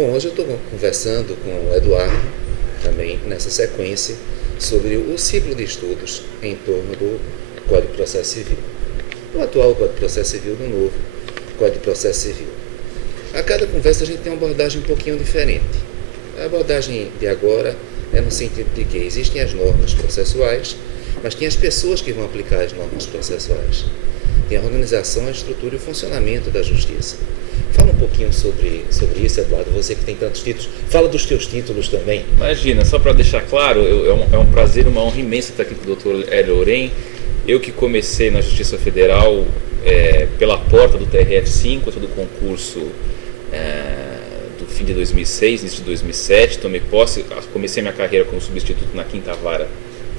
Bom, hoje eu estou conversando com o Eduardo, também nessa sequência, sobre o ciclo de estudos em torno do Código de Processo Civil. Do atual Código de Processo Civil, do novo Código de Processo Civil. A cada conversa a gente tem uma abordagem um pouquinho diferente. A abordagem de agora é no sentido de que existem as normas processuais, mas tem as pessoas que vão aplicar as normas processuais. Tem a organização, a estrutura e o funcionamento da justiça. Fala um pouquinho sobre isso, Eduardo, você que tem tantos títulos. Fala dos teus títulos também. Imagina, só para deixar claro, é um prazer, uma honra imensa estar aqui com o Dr. Hélio Oren. Eu que comecei na Justiça Federal pela porta do TRF5, do concurso do fim de 2006, início de 2007, tomei posse, comecei minha carreira como substituto na 5ª Vara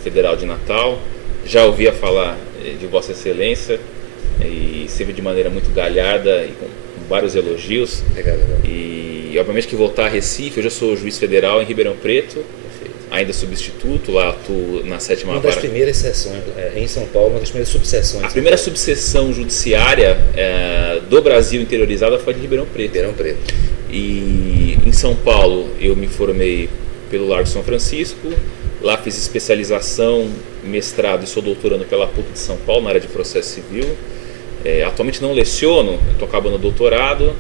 Federal de Natal. Já ouvia falar de Vossa Excelência e sempre de maneira muito galharda e com vários elogios. Obrigado. E obviamente que voltar a Recife, eu já sou juiz federal em Ribeirão Preto, Perfeito. ainda substituto, lá atuo na 7ª Uma das Vara. primeiras sessões em São Paulo, uma das primeiras subseções. A primeira subseção judiciária do Brasil interiorizada foi de Ribeirão Preto. Ribeirão Preto. E em São Paulo eu me formei pelo Largo São Francisco, lá fiz especialização, mestrado e sou doutorando pela PUC de São Paulo na área de processo civil. Atualmente não leciono, estou acabando o doutorado,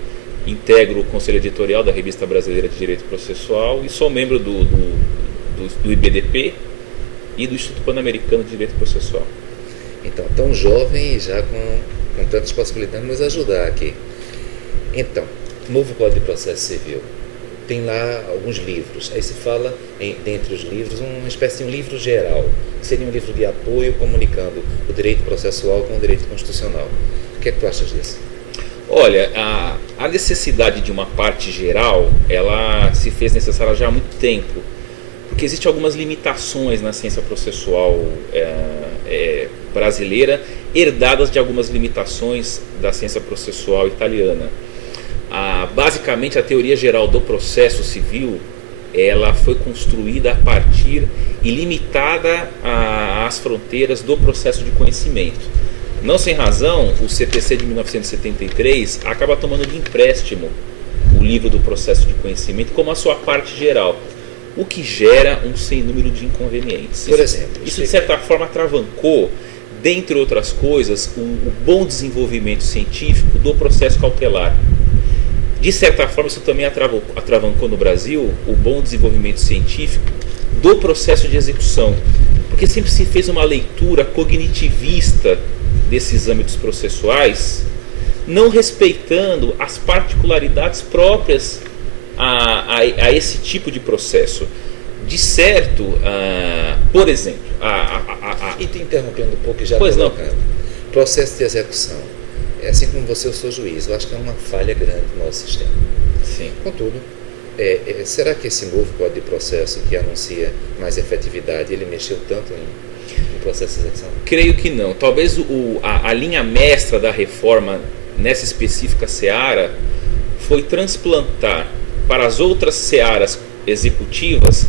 integro o conselho editorial da Revista Brasileira de Direito Processual e sou membro do IBDP e do Instituto Pan-Americano de Direito Processual. Então, tão jovem e já com tantas possibilidades de nos ajudar aqui. Então, novo Código de Processo Civil. Tem lá alguns livros. Aí se fala, dentre os livros, uma espécie de um livro geral, que seria um livro de apoio comunicando o direito processual com o direito constitucional. O que é que tu achas disso? Olha, a necessidade de uma parte geral, ela se fez necessária já há muito tempo, porque existem algumas limitações na ciência processual brasileira, herdadas de algumas limitações da ciência processual italiana. Basicamente, a teoria geral do processo civil, ela foi construída a partir e limitada às fronteiras do processo de conhecimento. Não sem razão, o CPC de 1973 acaba tomando de empréstimo o livro do processo de conhecimento como a sua parte geral, o que gera um sem número de inconvenientes. Por exemplo, isso de certa forma atravancou, dentre outras coisas, o bom desenvolvimento científico do processo cautelar. De certa forma, isso também atravancou no Brasil o bom desenvolvimento científico do processo de execução, porque sempre se fez uma leitura cognitivista desses âmbitos processuais, não respeitando as particularidades próprias a esse tipo de processo. De certo, por exemplo... E te interrompendo um pouco e já pois colocando. não. Processo de execução. Assim como você, eu sou juiz. Eu acho que é uma falha grande no nosso sistema. Sim. Contudo, será que esse novo Código de Processo que anuncia mais efetividade, ele mexeu tanto em processo de execução? Creio que não. Talvez a linha mestra da reforma nessa específica seara foi transplantar para as outras searas executivas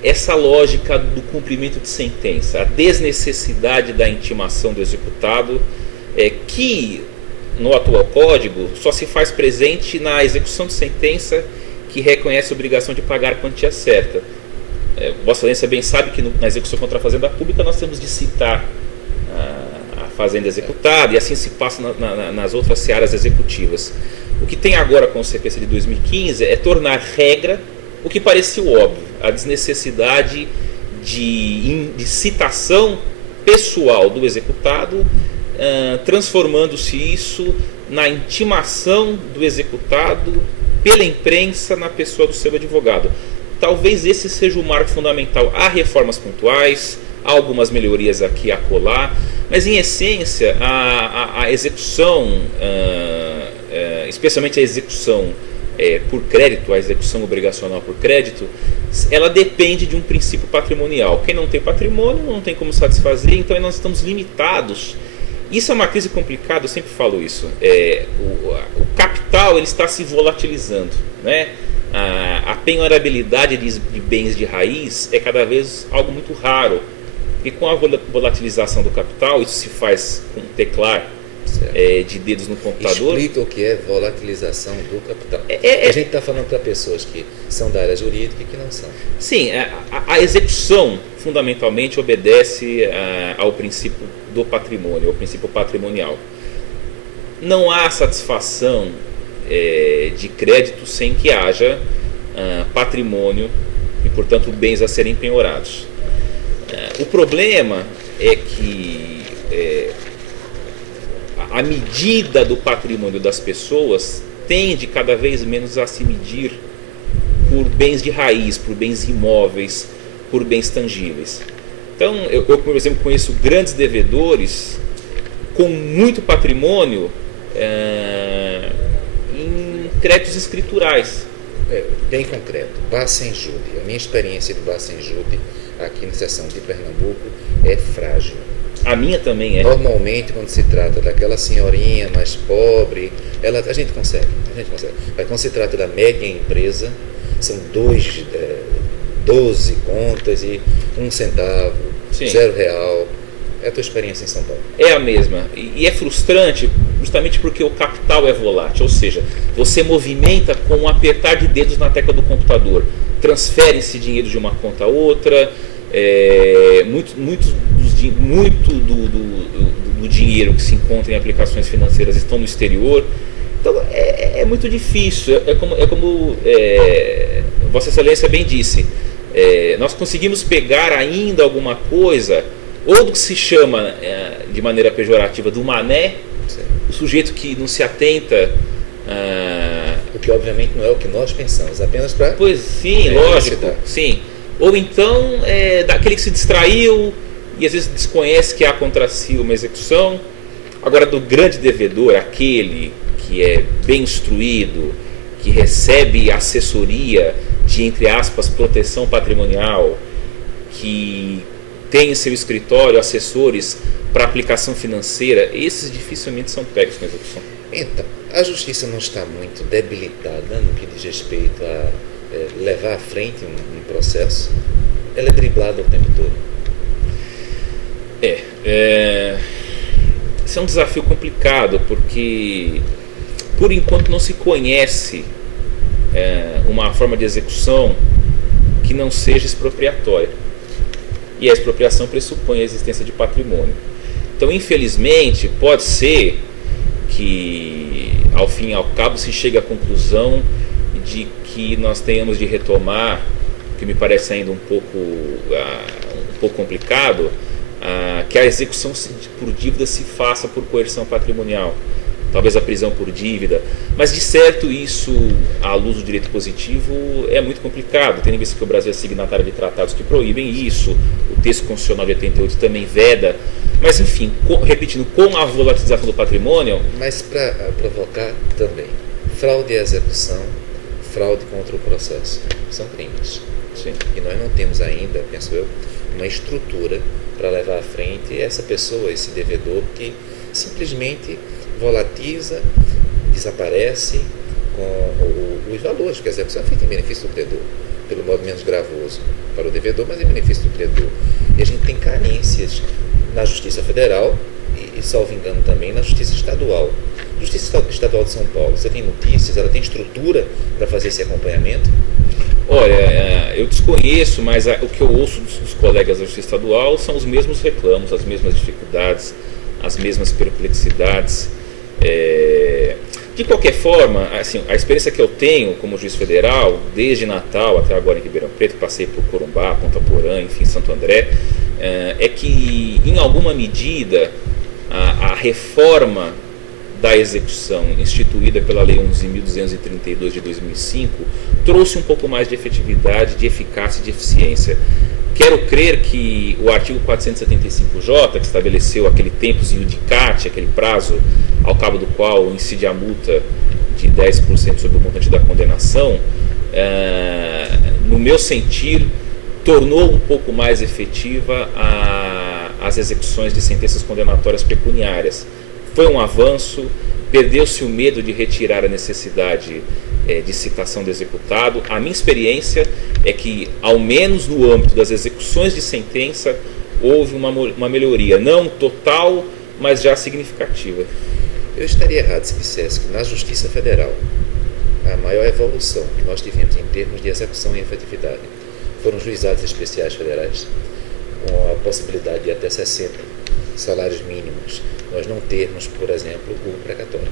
essa lógica do cumprimento de sentença, a desnecessidade da intimação do executado, que no atual código só se faz presente na execução de sentença que reconhece a obrigação de pagar a quantia certa. Vossa Excelência bem sabe que na execução contra a fazenda pública nós temos de citar a fazenda executada, e assim se passa nas outras searas executivas. O que tem agora com o CPC de 2015 é tornar regra o que parecia óbvio, a desnecessidade de citação pessoal do executado, transformando-se isso na intimação do executado pela imprensa na pessoa do seu advogado. Talvez esse seja o marco fundamental. Há reformas pontuais, há algumas melhorias aqui e acolá, mas em essência a execução, especialmente a execução por crédito, a execução obrigacional por crédito, ela depende de um princípio patrimonial. Quem não tem patrimônio não tem como satisfazer, então nós estamos limitados. Isso é uma crise complicada, eu sempre falo isso. O capital ele está se volatilizando, né? A penhorabilidade de bens de raiz é cada vez algo muito raro. E com a volatilização do capital, isso se faz com teclar de dedos no computador. Explica o que é volatilização do capital. A gente está falando para pessoas que são da área jurídica e que não são. Sim, a execução fundamentalmente obedece ao princípio do patrimônio, ao princípio patrimonial. Não há satisfação de crédito sem que haja patrimônio e, portanto, bens a serem penhorados. O problema é que a medida do patrimônio das pessoas tende cada vez menos a se medir por bens de raiz, por bens imóveis, por bens tangíveis. Então, eu por exemplo, conheço grandes devedores com muito patrimônio em créditos escriturais. Bem concreto, Bacenjude. A minha experiência de Bacenjude aqui na seção de Pernambuco é frágil. A minha também é. Normalmente, quando se trata daquela senhorinha mais pobre, a gente consegue. Mas quando se trata da média empresa, são 12 contas e 1 centavo, Sim. R$0. É a tua experiência em São Paulo? É a mesma. E é frustrante justamente porque o capital é volátil, ou seja, você movimenta com um apertar de dedos na tecla do computador. Transfere-se dinheiro de uma conta a outra, muito do dinheiro que se encontra em aplicações financeiras estão no exterior. Então é muito difícil. É como Vossa Excelência bem disse, nós conseguimos pegar ainda alguma coisa, ou do que se chama de maneira pejorativa do mané, Sim. o sujeito que não se atenta. O que obviamente não é o que nós pensamos, apenas para. Pois sim, lógico, sim. Ou então daquele que se distraiu e às vezes desconhece que há contra si uma execução. Agora, do grande devedor, aquele que é bem instruído, que recebe assessoria de, entre aspas, proteção patrimonial, que tem em seu escritório assessores para aplicação financeira, esses dificilmente são pegos com execução. Então, a justiça não está muito debilitada no que diz respeito a levar à frente um processo? Ela é driblada o tempo todo? Esse é um desafio complicado, porque por enquanto não se conhece uma forma de execução que não seja expropriatória. E a expropriação pressupõe a existência de patrimônio. Então, infelizmente, pode ser que, ao fim e ao cabo, se chegue à conclusão de que nós tenhamos de retomar, que me parece ainda um pouco complicado, que a execução por dívida se faça por coerção patrimonial, talvez a prisão por dívida, mas de certo isso, à luz do direito positivo, é muito complicado, tendo em vista que o Brasil é signatário de tratados que proíbem isso, o texto constitucional de 88 também veda, mas enfim, repetindo, com a volatilização do patrimônio... Mas para provocar também, fraude à execução, fraude contra o processo, são crimes. Sim. E nós não temos ainda, penso eu, uma estrutura para levar à frente essa pessoa, esse devedor que simplesmente volatiza, desaparece com os valores, porque a execução é feita em benefício do credor, pelo modo menos gravoso para o devedor, mas em benefício do credor. E a gente tem carências na Justiça Federal e, salvo engano, também na Justiça Estadual. Justiça Estadual de São Paulo, você tem notícias, ela tem estrutura para fazer esse acompanhamento? Olha, eu desconheço, mas o que eu ouço dos colegas da Justiça Estadual são os mesmos reclamos, as mesmas dificuldades, as mesmas perplexidades. De qualquer forma, assim, a experiência que eu tenho como juiz federal, desde Natal até agora em Ribeirão Preto, passei por Corumbá, Ponta Porã, enfim, Santo André, é que, em alguma medida, a reforma da execução instituída pela Lei 11.232 de 2005 trouxe um pouco mais de efetividade, de eficácia e de eficiência. Quero crer que o artigo 475J, que estabeleceu aquele tempus iudicate, aquele prazo ao cabo do qual incide a multa de 10% sobre o montante da condenação, no meu sentir, tornou um pouco mais efetiva as execuções de sentenças condenatórias pecuniárias. Foi um avanço, perdeu-se o medo de retirar a necessidade de citação do executado. A minha experiência é que, ao menos no âmbito das execuções de sentença, houve uma melhoria, não total, mas já significativa. Eu estaria errado se dissesse que na Justiça Federal a maior evolução que nós tivemos em termos de execução e efetividade foram os juizados especiais federais, com a possibilidade de até 60 salários mínimos, nós não termos, por exemplo, o precatório.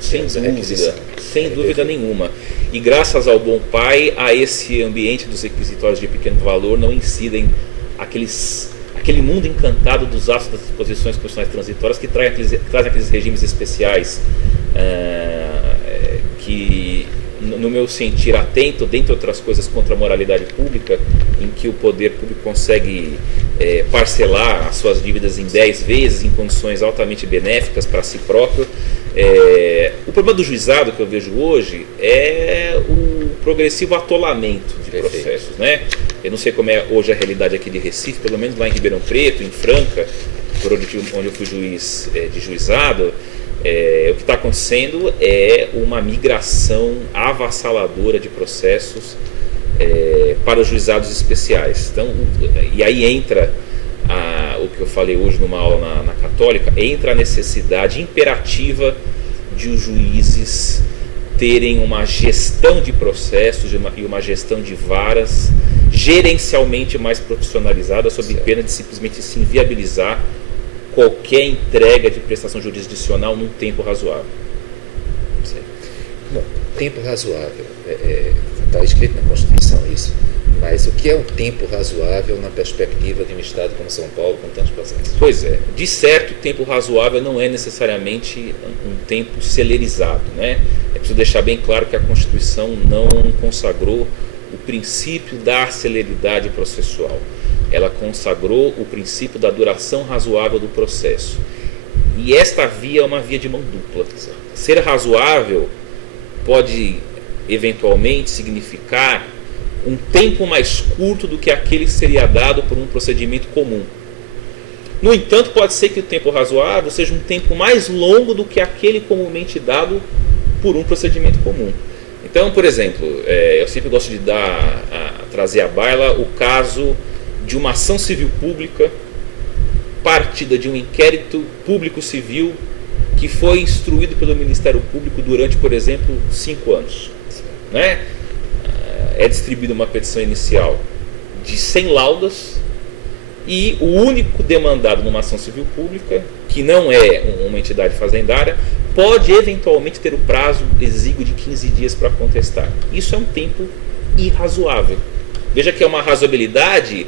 Sem dúvida nenhuma. E graças ao Bom Pai, a esse ambiente dos requisitórios de pequeno valor não incidem aquele mundo encantado dos atos das disposições constitucionais transitórias que trazem aqueles regimes especiais que, no meu sentir, atento, dentre outras coisas, contra a moralidade pública, em que o poder público consegue parcelar as suas dívidas em 10 vezes, em condições altamente benéficas para si próprio. O problema do juizado que eu vejo hoje é o progressivo atolamento de processos, né? Eu não sei como é hoje a realidade aqui de Recife, pelo menos lá em Ribeirão Preto, em Franca, por onde eu fui juiz de juizado, o que está acontecendo é uma migração avassaladora de processos para os juizados especiais. Então, e aí entra o que eu falei hoje numa aula na Católica, entra a necessidade imperativa de os juízes terem uma gestão de processos e uma gestão de varas gerencialmente mais profissionalizada, sob pena de simplesmente se inviabilizar qualquer entrega de prestação jurisdicional num tempo razoável. Bom, tempo razoável, está escrito na Constituição isso, mas o que é um tempo razoável na perspectiva de um estado como São Paulo com tantos processos? Pois é, de certo, tempo razoável não é necessariamente um tempo celerizado, né? É preciso deixar bem claro que a Constituição não consagrou o princípio da celeridade processual. Ela consagrou o princípio da duração razoável do processo. E esta via é uma via de mão dupla. Ser razoável pode eventualmente significar um tempo mais curto do que aquele que seria dado por um procedimento comum. No entanto, pode ser que o tempo razoável seja um tempo mais longo do que aquele comumente dado por um procedimento comum. Então, por exemplo, eu sempre gosto de trazer à baila o caso de uma ação civil pública partida de um inquérito público civil que foi instruído pelo Ministério Público durante, por exemplo, 5 anos. Né? É distribuída uma petição inicial de 100 laudas e o único demandado numa ação civil pública, que não é uma entidade fazendária, pode eventualmente ter o prazo exíguo de 15 dias para contestar. Isso é um tempo irrazoável. Veja que é uma razoabilidade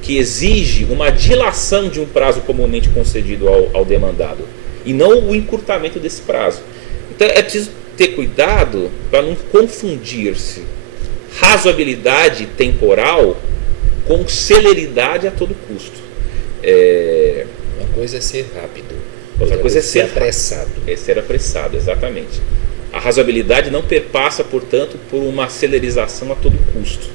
que exige uma dilação de um prazo comumente concedido ao demandado e não o encurtamento desse prazo. Então é preciso ter cuidado para não confundir-se razoabilidade temporal com celeridade a todo custo. Uma coisa é ser rápido, outra coisa é ser apressado. É ser apressado, exatamente. A razoabilidade não perpassa, portanto, por uma celerização a todo custo.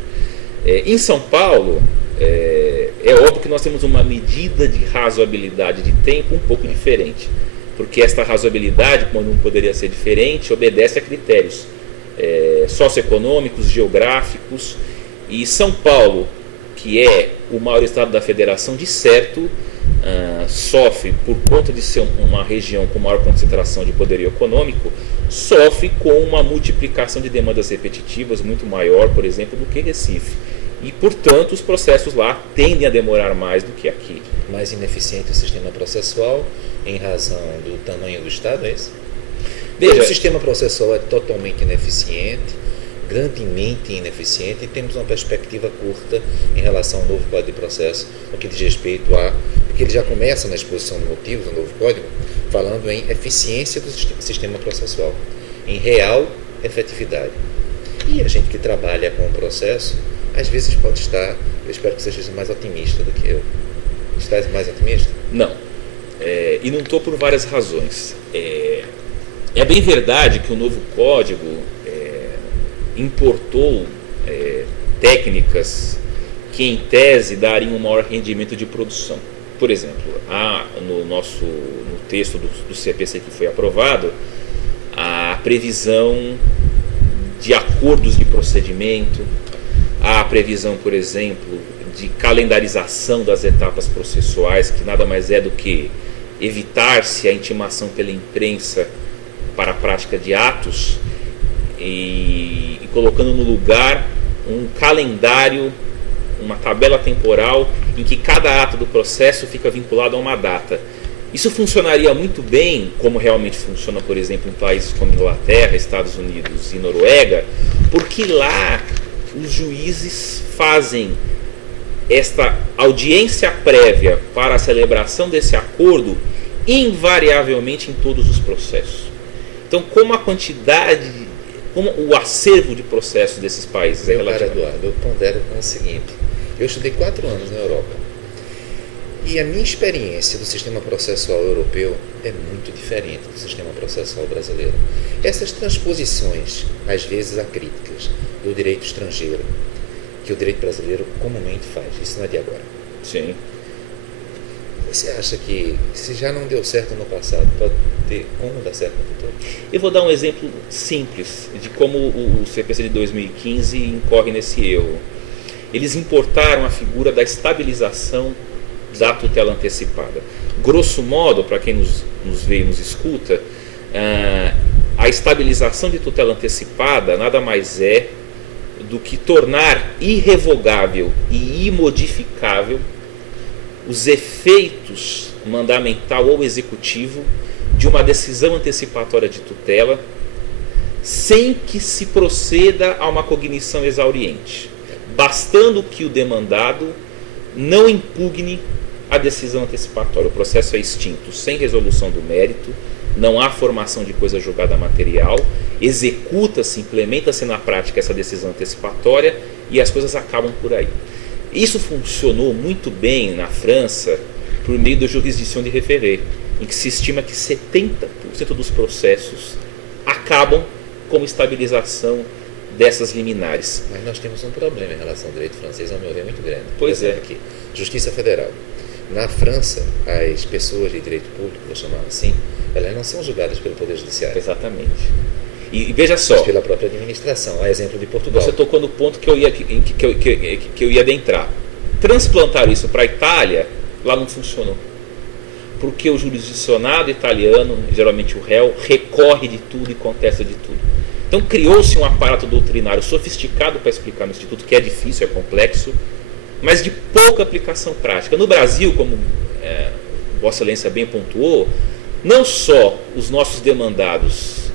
Em São Paulo, é óbvio que nós temos uma medida de razoabilidade de tempo um pouco diferente, porque esta razoabilidade, como não poderia ser diferente, obedece a critérios socioeconômicos, geográficos, e São Paulo, que é o maior estado da federação, de certo, sofre, por conta de ser uma região com maior concentração de poderio econômico, sofre com uma multiplicação de demandas repetitivas muito maior, por exemplo, do que Recife. E, portanto, os processos lá tendem a demorar mais do que aqui. Mais ineficiente o sistema processual em razão do tamanho do Estado, é isso? Veja, o sistema processual é totalmente ineficiente, grandemente ineficiente, e temos uma perspectiva curta em relação ao novo Código de Processo, no que diz respeito porque ele já começa na exposição de motivos do novo Código, falando em eficiência do sistema processual, em real efetividade. E a gente que trabalha com o processo, às vezes pode estar, eu espero que você seja mais otimista do que eu. Está mais otimista? Não. E não estou por várias razões. É bem verdade que o novo código importou técnicas que, em tese, dariam um maior rendimento de produção. Por exemplo, no texto do CPC que foi aprovado, a previsão de acordos de procedimento, a previsão, por exemplo, de calendarização das etapas processuais, que nada mais é do que evitar-se a intimação pela imprensa para a prática de atos e colocando no lugar um calendário, uma tabela temporal em que cada ato do processo fica vinculado a uma data. Isso funcionaria muito bem, como realmente funciona, por exemplo, em países como Inglaterra, Estados Unidos e Noruega, porque lá os juízes fazem esta audiência prévia para a celebração desse acordo invariavelmente em todos os processos. Então, como a quantidade, como o acervo de processos desses países é relativo. Eduardo, eu pondero com o seguinte: eu estudei 4 anos na Europa e a minha experiência do sistema processual europeu é muito diferente do sistema processual brasileiro. Essas transposições, às vezes acríticas, do direito estrangeiro, que o direito brasileiro comumente faz, isso não é de agora. Sim. Você acha que, se já não deu certo no passado, pode ter como dar certo no futuro? Eu vou dar um exemplo simples de como o CPC de 2015 incorre nesse erro. Eles importaram a figura da estabilização da tutela antecipada. Grosso modo, para quem nos vê e nos escuta, a estabilização de tutela antecipada nada mais é do que tornar irrevogável e imodificável os efeitos mandamental ou executivo de uma decisão antecipatória de tutela sem que se proceda a uma cognição exauriente, bastando que o demandado não impugne a decisão antecipatória. O processo é extinto sem resolução do mérito, não há formação de coisa julgada material, executa-se, implementa-se na prática essa decisão antecipatória e as coisas acabam por aí. Isso funcionou muito bem na França por meio da jurisdição de référé, em que se estima que 70% dos processos acabam como estabilização dessas liminares. Mas nós temos um problema em relação ao direito francês, ao meu ver, muito grande. Pois é. Aqui, Justiça Federal. Na França, as pessoas de direito público, vou chamar assim, elas não são julgadas pelo Poder Judiciário. Exatamente. E veja só, mas pela própria administração, a exemplo de Portugal. Você tocou no ponto que eu ia adentrar. Transplantar isso para a Itália, lá não funcionou. Porque o jurisdicionado italiano, geralmente o réu, recorre de tudo e contesta de tudo. Então criou-se um aparato doutrinário sofisticado para explicar no Instituto, que é difícil, é complexo, mas de pouca aplicação prática. No Brasil, como Vossa Excelência bem pontuou, não só os nossos demandados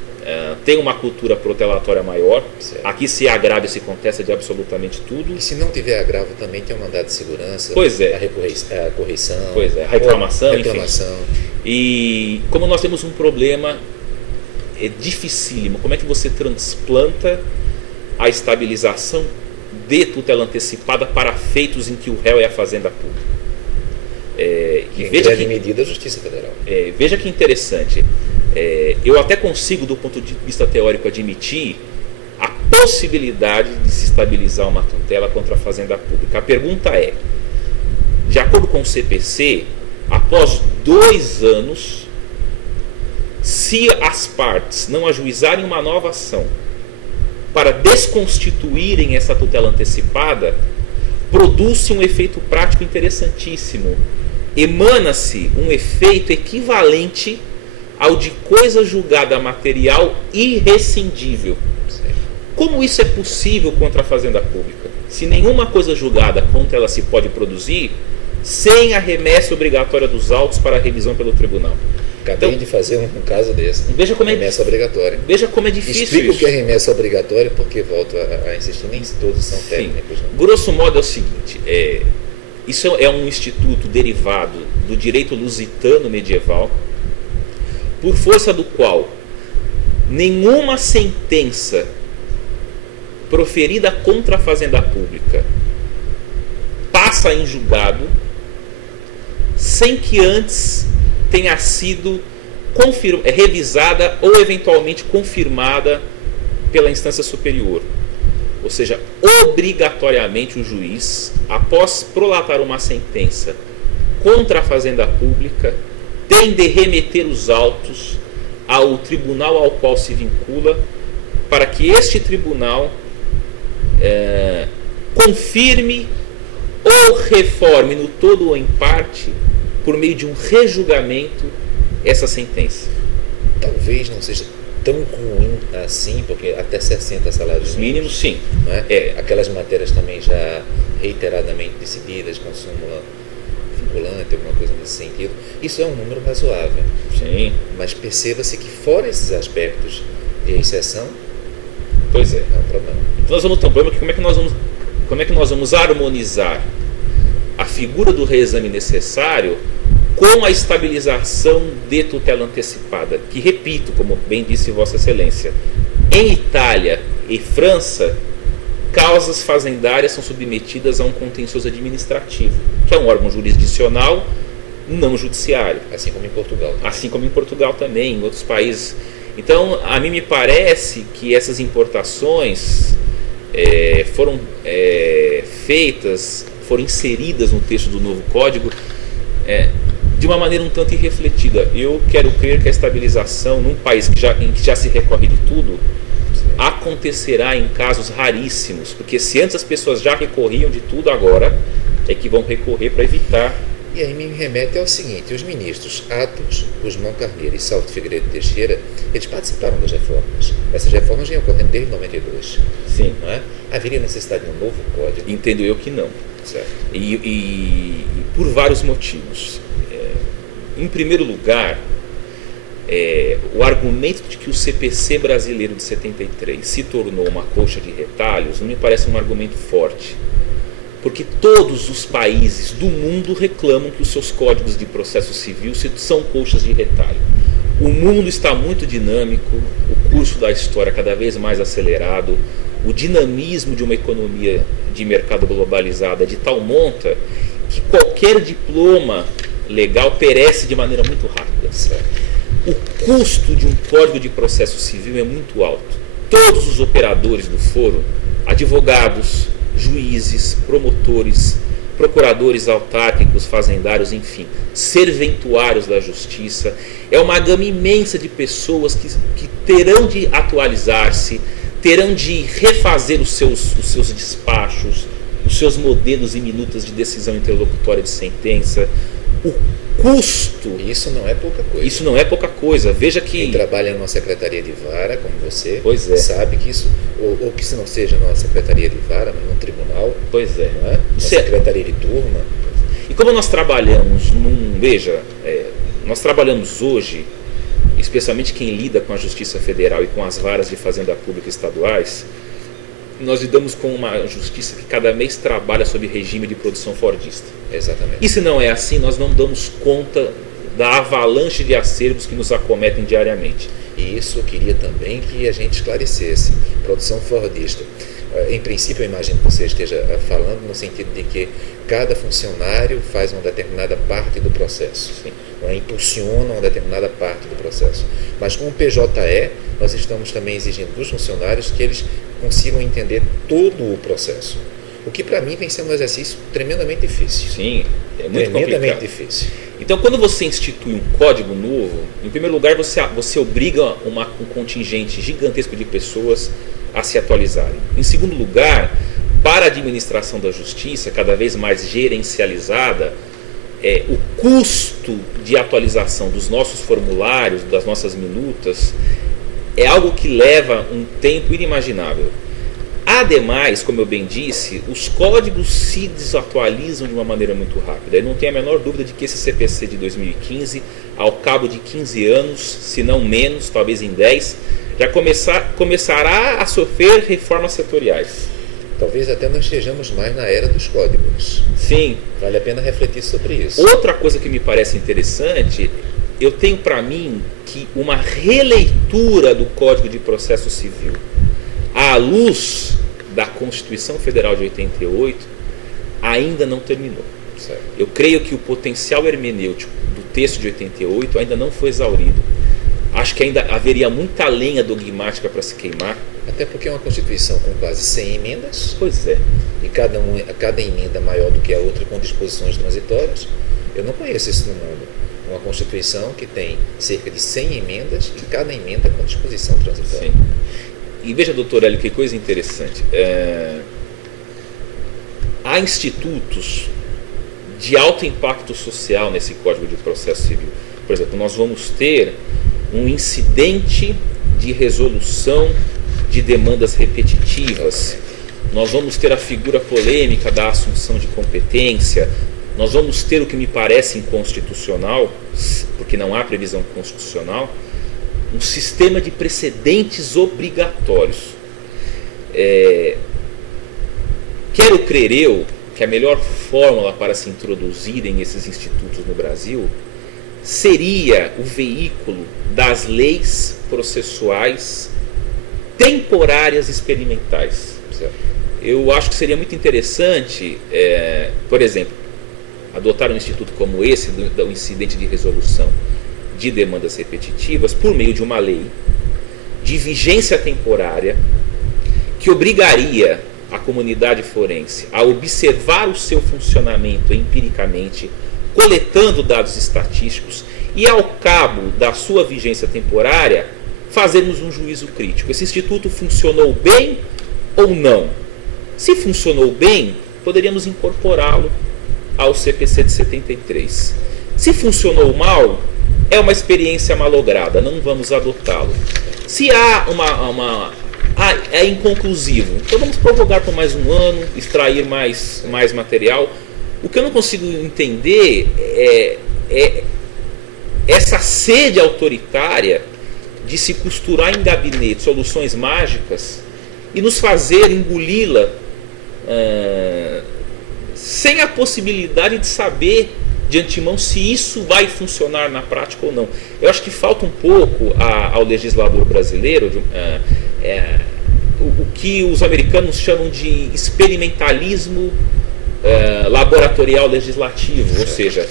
têm uma cultura protelatória maior, certo. Aqui se agrava e se contesta de absolutamente tudo. E se não tiver agravo, também tem um mandado de segurança, pois é. a correição, pois é. A reclamação. Enfim. E como nós temos um problema dificílimo, como é que você transplanta a estabilização de tutela antecipada para feitos em que o réu é a fazenda pública? E veja que medida a Justiça Federal. Veja que interessante. Eu até consigo, do ponto de vista teórico, admitir a possibilidade de se estabilizar uma tutela contra a fazenda pública. A pergunta é, de acordo com o CPC, após 2 anos, se as partes não ajuizarem uma nova ação para desconstituírem essa tutela antecipada, produz-se um efeito prático interessantíssimo. Emana-se um efeito equivalente ao de coisa julgada material irrescindível. Como isso é possível contra a fazenda pública? Se nenhuma coisa julgada contra ela se pode produzir sem a remessa obrigatória dos autos para a revisão pelo tribunal. Acabei de fazer um caso desse. Veja como remessa obrigatória. Veja como é difícil. Explico isso. O que é remessa obrigatória, porque volto a insistir, nem todos são técnicos. Né? Grosso modo é o seguinte, isso é um instituto derivado do direito lusitano medieval, por força do qual nenhuma sentença proferida contra a fazenda pública passa em julgado sem que antes tenha sido revisada ou eventualmente confirmada pela instância superior. Ou seja, obrigatoriamente o juiz, após prolatar uma sentença contra a fazenda pública, tem de remeter os autos ao tribunal ao qual se vincula, para que este tribunal confirme ou reforme no todo ou em parte, por meio de um rejulgamento, essa sentença. Talvez não seja tão ruim assim, porque até 60 salários Os mínimos, sim. não é? Aquelas matérias também já reiteradamente decididas com súmula vinculante, alguma coisa nesse sentido. Isso é um número razoável. Sim. Mas perceba-se que fora esses aspectos de exceção, Pois é. é um problema. Então nós vamos ter um problema que como é que nós vamos harmonizar a figura do reexame necessário com a estabilização de tutela antecipada, que, repito, como bem disse Vossa Excelência, em Itália e França, causas fazendárias são submetidas a um contencioso administrativo, que é um órgão jurisdicional não judiciário. Assim como em Portugal. Assim como em Portugal também, em outros países. Então, a mim me parece que essas importações foram feitas, foram inseridas no texto do novo código de uma maneira um tanto irrefletida. Eu quero crer que a estabilização num país em que já se recorre de tudo acontecerá em casos raríssimos, porque se antes as pessoas já recorriam de tudo, agora é que vão recorrer para evitar. E aí me remete ao seguinte: os ministros Atos, Guzmão Carneiro e Salto Figueiredo Teixeira, eles participaram das reformas. Essas reformas vêm ocorrendo desde 92. Sim. Não é? Haveria necessidade de um novo código? Entendo eu que não. Certo. E por vários motivos. Em primeiro lugar, o argumento de que o CPC brasileiro de 73 se tornou uma colcha de retalhos não me parece um argumento forte. Porque todos os países do mundo reclamam que os seus códigos de processo civil são colchas de retalho. O mundo está muito dinâmico, o curso da história cada vez mais acelerado, o dinamismo de uma economia de mercado globalizada é de tal monta que qualquer diploma legal perece de maneira muito rápida. O custo de um código de processo civil é muito alto. Todos os operadores do foro, advogados, juízes, promotores, procuradores autárquicos, fazendários, enfim, serventuários da justiça, é uma gama imensa de pessoas que terão de atualizar-se, terão de refazer os seus despachos, os seus modelos e minutas de decisão interlocutória de sentença. O custo... Isso não é pouca coisa. Isso não é pouca coisa. Veja que... Quem trabalha numa secretaria de vara, como você, Pois é. sabe que isso, ou que se não seja numa secretaria de vara, mas num tribunal, Pois é. não é? Uma secretaria de turma. E como nós trabalhamos nós trabalhamos hoje, especialmente quem lida com a Justiça Federal e com as varas de fazenda pública estaduais, nós lidamos com uma justiça que cada mês trabalha sob regime de produção fordista. Exatamente. E se não é assim, nós não damos conta da avalanche de acervos que nos acometem diariamente. E isso eu queria também que a gente esclarecesse. Produção fordista. Em princípio, eu imagino que você esteja falando no sentido de que cada funcionário faz uma determinada parte do processo. Sim. Impulsiona uma determinada parte do processo. Mas com o PJE, nós estamos também exigindo dos funcionários que eles consigam entender todo o processo. O que para mim vem sendo um exercício tremendamente difícil. Sim, é muito tremendamente complicado. difícil. Então, quando você institui um código novo, em primeiro lugar, você obriga um contingente gigantesco de pessoas a se atualizarem. Em segundo lugar, para a administração da justiça, cada vez mais gerencializada, o custo de atualização dos nossos formulários, das nossas minutas, é algo que leva um tempo inimaginável. Ademais, como eu bem disse, os códigos se desatualizam de uma maneira muito rápida. Eu não tenho a menor dúvida de que esse CPC de 2015, ao cabo de 15 anos, se não menos, talvez em 10, já começará a sofrer reformas setoriais. Talvez até não estejamos mais na era dos códigos. Sim. Vale a pena refletir sobre isso. Outra coisa que me parece interessante, eu tenho para mim que uma releitura do Código de Processo Civil à luz da Constituição Federal de 88 ainda não terminou. Certo. Eu creio que o potencial hermenêutico do texto de 88 ainda não foi exaurido. Acho que ainda haveria muita lenha dogmática para se queimar. Até porque é uma Constituição com quase 100 emendas. Pois é. E cada emenda maior do que a outra com disposições transitórias. Eu não conheço isso no mundo. Uma Constituição que tem cerca de 100 emendas e cada emenda com disposição transitória. Sim. E veja, doutor Hélio, que coisa interessante. Há institutos de alto impacto social nesse Código de Processo Civil. Por exemplo, nós vamos ter um incidente de resolução de demandas repetitivas. Nós vamos ter a figura polêmica da assunção de competência. Nós vamos ter o que me parece inconstitucional, porque não há previsão constitucional, um sistema de precedentes obrigatórios. Quero crer eu que a melhor fórmula para se introduzirem esses institutos no Brasil seria o veículo das leis processuais temporárias experimentais. Certo. Eu acho que seria muito interessante, por exemplo, adotar um instituto como esse, do incidente de resolução de demandas repetitivas, por meio de uma lei de vigência temporária que obrigaria a comunidade forense a observar o seu funcionamento empiricamente, coletando dados estatísticos e, ao cabo da sua vigência temporária, fazermos um juízo crítico. Esse instituto funcionou bem ou não? Se funcionou bem, poderíamos incorporá-lo ao CPC de 73. Se funcionou mal, é uma experiência malograda, não vamos adotá-lo. Se há é inconclusivo, então vamos prorrogar por mais um ano, extrair mais material. O que eu não consigo entender é essa sede autoritária de se costurar em gabinete soluções mágicas e nos fazer engoli-la sem a possibilidade de saber de antemão se isso vai funcionar na prática ou não. Eu acho que falta um pouco ao legislador brasileiro o que os americanos chamam de experimentalismo laboratorial legislativo, ou seja,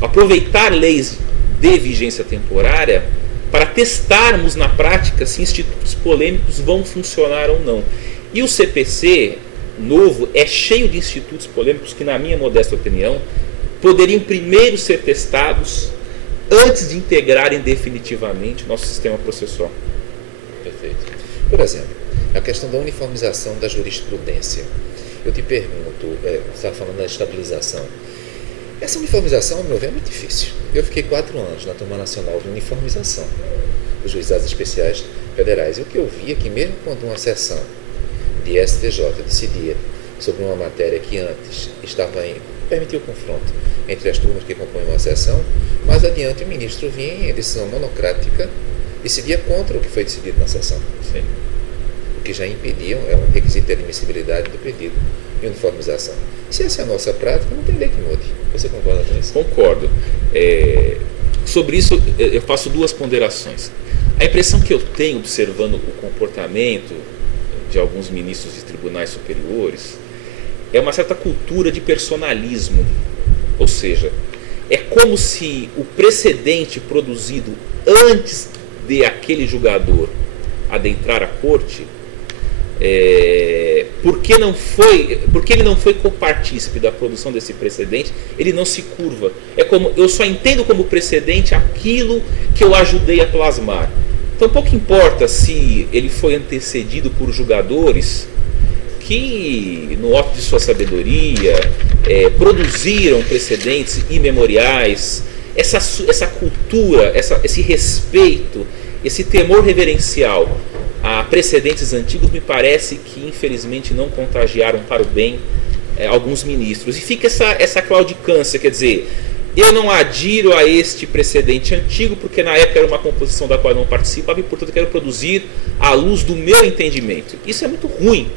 aproveitar leis de vigência temporária para testarmos na prática se institutos polêmicos vão funcionar ou não. E o CPC novo é cheio de institutos polêmicos que, na minha modesta opinião, poderiam primeiro ser testados antes de integrarem definitivamente o nosso sistema processual. Perfeito. Por exemplo, a questão da uniformização da jurisprudência. Eu te pergunto, você estava falando da estabilização. Essa uniformização, ao meu ver, é muito difícil. Eu fiquei 4 anos na Turma Nacional de Uniformização dos Juizados Especiais Federais. E o que eu vi é que mesmo quando uma sessão de STJ decidia sobre uma matéria que antes permitia o confronto entre as turmas que compõem uma sessão, mais adiante o ministro vinha em decisão monocrática decidia contra o que foi decidido na sessão. Sim. O que já impedia, é um requisito de admissibilidade do pedido de uniformização. Se essa é a nossa prática, não tem lei que mude. Você concorda com isso? Concordo. Sobre isso, eu faço 2 ponderações. A impressão que eu tenho observando o comportamento de alguns ministros de tribunais superiores é uma certa cultura de personalismo. Ou seja, é como se o precedente produzido antes de aquele julgador adentrar a corte, porque ele não foi copartícipe da produção desse precedente, ele não se curva. Eu só entendo como precedente aquilo que eu ajudei a plasmar. Então pouco importa se ele foi antecedido por julgadores que, no âmbito de sua sabedoria, produziram precedentes imemoriais. Essa cultura, esse respeito, esse temor reverencial a precedentes antigos, me parece que infelizmente não contagiaram para o bem alguns ministros. E fica essa claudicância, quer dizer, eu não adiro a este precedente antigo porque na época era uma composição da qual eu não participava e portanto quero produzir à luz do meu entendimento. Isso é muito ruim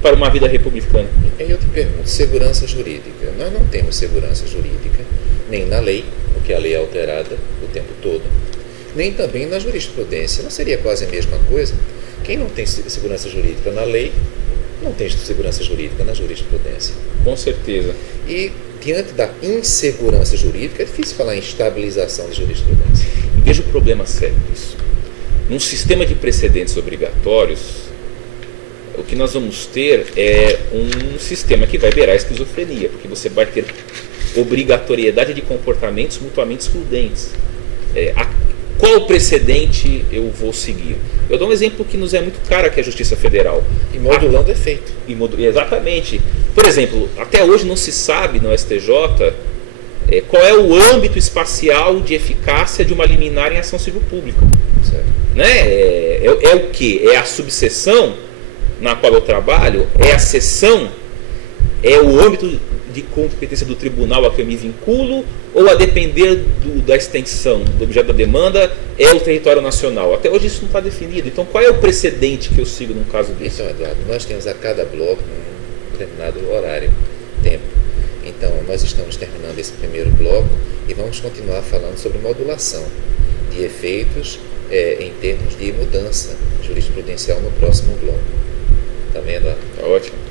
para uma vida republicana. E aí eu te pergunto, segurança jurídica. Nós não temos segurança jurídica nem na lei, porque a lei é alterada o tempo todo, nem também na jurisprudência. Não seria quase a mesma coisa? Quem não tem segurança jurídica na lei, não tem segurança jurídica na jurisprudência. Com certeza. E diante da insegurança jurídica, é difícil falar em estabilização de jurisprudência. E veja o problema sério disso. Num sistema de precedentes obrigatórios, o que nós vamos ter é um sistema que vai beirar a esquizofrenia, porque você vai ter obrigatoriedade de comportamentos mutuamente excludentes. Qual precedente eu vou seguir? Eu dou um exemplo que nos é muito caro, que é a Justiça Federal. E modulando efeito. Exatamente. Por exemplo, até hoje não se sabe no STJ qual é o âmbito espacial de eficácia de uma liminar em ação civil pública. Certo. Né? É o que? É a subseção na qual eu trabalho? É a seção? É o âmbito de competência do tribunal a que eu me vinculo? Ou a depender da extensão do objeto da demanda é o território nacional? Até hoje isso não está definido. Então qual é o precedente que eu sigo num caso desse? Então, Eduardo, nós temos a cada bloco um determinado horário, tempo. Então, nós estamos terminando esse primeiro bloco e vamos continuar falando sobre modulação de efeitos em termos de mudança jurisprudencial no próximo bloco. Tá vendo? Tá ótimo.